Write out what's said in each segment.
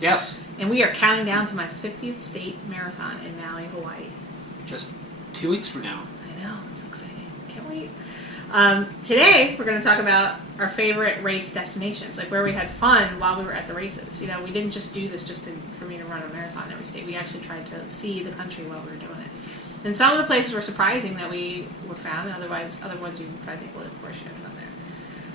Yes. And we are counting down to my 50th state marathon in Maui, Hawaii. Just 2 weeks from now. I know, it's exciting. Can't wait. Today, we're going to talk about our favorite race destinations, like where we had fun while we were at the races. You know, we didn't just do this for me to run a marathon every state. We actually tried to see the country while we were doing it. And some of the places were surprising that we were found, and other ones you probably think, well, of course you had fun there.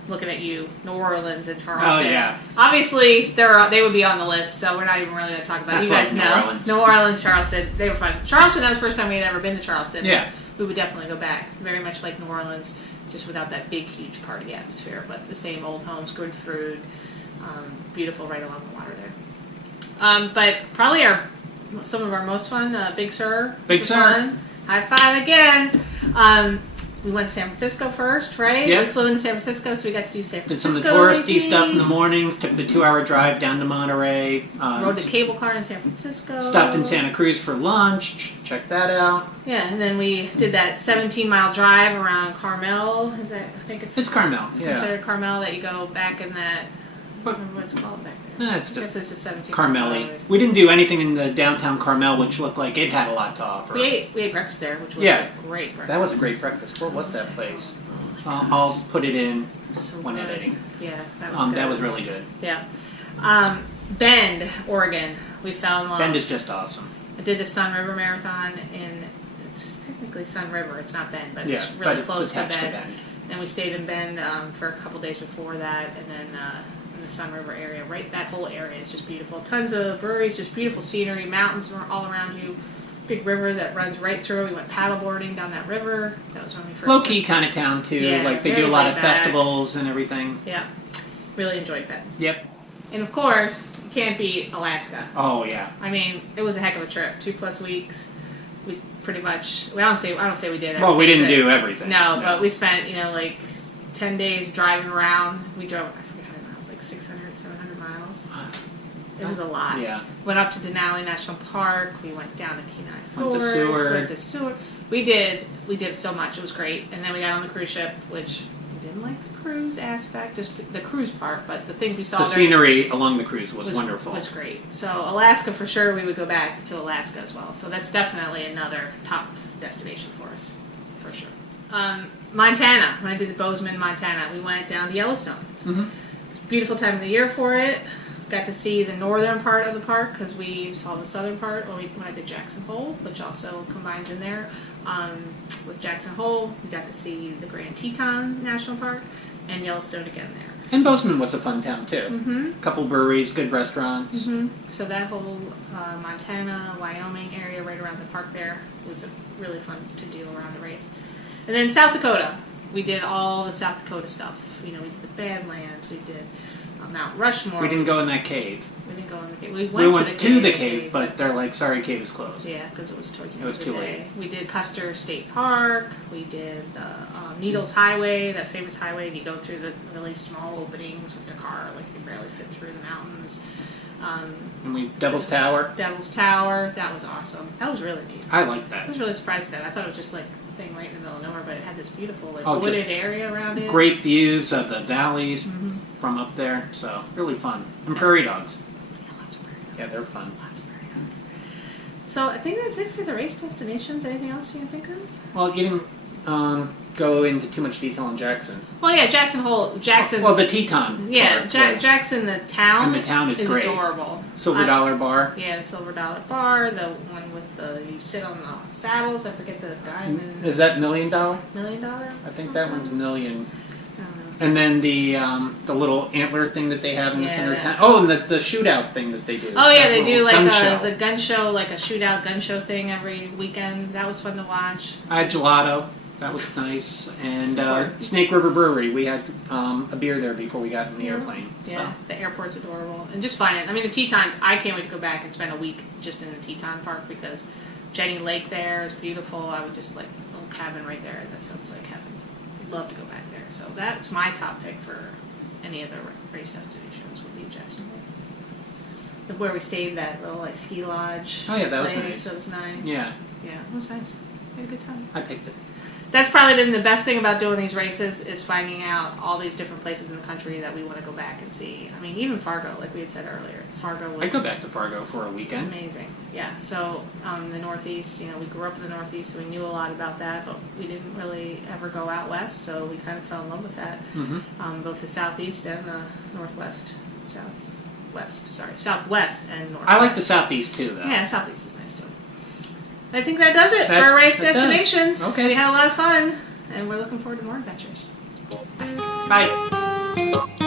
Looking at you, New Orleans and Charleston. Oh, yeah. Obviously, they would be on the list, so we're not even really going to talk about it. You guys know. New Orleans, Charleston, they were fun. Charleston, that was the first time we had ever been to Charleston. Yeah. We would definitely go back. Very much like New Orleans, just without that big, huge party atmosphere, but the same old homes, good food, beautiful right along the water there. But probably some of our most fun, Big Sur. Big Sur. Fun. High five again. We went to San Francisco first, right? Yep. We flew into San Francisco, so we got to do San Did some Francisco. of the touristy stuff in the mornings, took the 2-hour drive down to Monterey. Rode the cable car in San Francisco. Stopped in Santa Cruz for lunch, check that out. Yeah, and then we did that 17-mile drive around Carmel. I think it's Carmel, considered Carmel, that you go back in that, I don't remember what it's called back there. It's just 17 Carmel-y. We didn't do anything in the downtown Carmel, which looked like it had a lot to offer. We ate breakfast there, which was a great breakfast. That was a great breakfast. Where was that place? I'll put it in when editing. Yeah, that was good. That was really good. Yeah. Bend, Oregon. We fell in love. Bend is just awesome. I did the Sun River Marathon it's technically Sun River, it's not Bend, but it's really close to Bend. And we stayed in Bend for a couple days before that, and then in the Sun River area. That whole area is just beautiful. Tons of breweries, just beautiful scenery, mountains all around you. Big river that runs right through. We went paddleboarding down that river. That was when we first low-key kind of town, too. Yeah, like, they do a lot of festivals and everything. Yeah. Really enjoyed that. Yep. And, of course, you can't beat Alaska. Oh, yeah. I mean, it was a heck of a trip. 2+ weeks. We pretty much... I don't say we did everything. Well, we didn't do everything. No, but we spent, 10 days driving around. We drove, I forget how many miles, like 600, 700 miles. It was a lot. Yeah. Went up to Denali National Park. We went down to Kenai Went to Forest. Seward. Went to Seward. We did so much. It was great. And then we got on the cruise ship, which we didn't like the cruise aspect, just the cruise part, but the thing we saw the there scenery along the cruise was wonderful. Was great. So Alaska, for sure, we would go back to Alaska as well. So that's definitely another top destination for us, for sure. Montana. When I did the Bozeman, Montana, we went down to Yellowstone. Mm-hmm. Beautiful time of the year for it. Got to see the northern part of the park because we saw the southern part when I did Jackson Hole, which also combines in there. With Jackson Hole, we got to see the Grand Teton National Park and Yellowstone again there. And Bozeman was a fun town, too. Mm-hmm. Couple breweries, good restaurants. Mm-hmm. So that whole Montana, Wyoming area right around the park there was really fun to do around the race. And then South Dakota. We did all the South Dakota stuff. We did the Badlands. We did Mount Rushmore. We didn't go in that cave. We didn't go in the cave. We went to the cave, but they're like, sorry, cave is closed. Yeah, because it was towards the end It was of the too day. late. We did Custer State Park. We did the Needles Highway, that famous highway. You go through the really small openings with your car, like you can barely fit through the mountains. And Devil's Tower. Devil's Tower. That was awesome. That was really neat. I liked that. I was really surprised at that. I thought it was just like a thing right in the middle of nowhere, but it had this beautiful Oh, wooded area around it. Great views of the valleys from up there. So, really fun. And prairie dogs. Yeah, lots of prairie dogs. Yeah, they're fun. Lots of prairie dogs. So I think that's it for the race destinations. Anything else you can think of? Well, you didn't go into too much detail on Jackson. Well, yeah, Jackson Hole. Jackson. Well, the Teton. Yeah, Jackson, the town. And the town is great. Adorable. Silver Dollar Bar. Yeah, the $Silver Dollar Bar. The one with you sit on the saddles. I forget the diamond. Is that $1 million? $1 million? I think that one's $1 million. I don't know. And then the little antler thing that they have in the center of that. town. Oh, and the shootout thing that they do. Oh yeah, That they do little like gun show. the gun show, like a shootout gun show thing every weekend. That was fun to watch. I had gelato. That was nice. And Support. Snake River Brewery. We had a beer there before we got in the airplane. Yeah, So. the airport's adorable. And just fun. I mean, the Tetons, I can't wait to go back and spend a week just in the Teton Park because Jenny Lake there is beautiful. I would just like a little cabin right there. That sounds like heaven. I'd love to go back there. So that's my top pick for any of the race destinations would be Jackson Hole. Where we stayed, that little like ski lodge. Oh yeah, that was place. nice. That was nice. Yeah. Yeah, it was nice. We had a good time. I picked it. that's probably been the best thing about doing these races is finding out all these different places in the country that we want to go back and see. I mean, even Fargo, like we had said earlier. Fargo was... I'd go back to Fargo for a was weekend. amazing. Yeah, so the Northeast, you know, we grew up in the Northeast, so we knew a lot about that, but we didn't really ever go out west, so we kind of fell in love with that. Both the Southeast and the Southwest and Northwest. I like the Southeast too, though. Yeah, Southeast is nice too. I think that does it That- for race that does. destinations. Okay. We had a lot of fun, and we're looking forward to more adventures. Bye.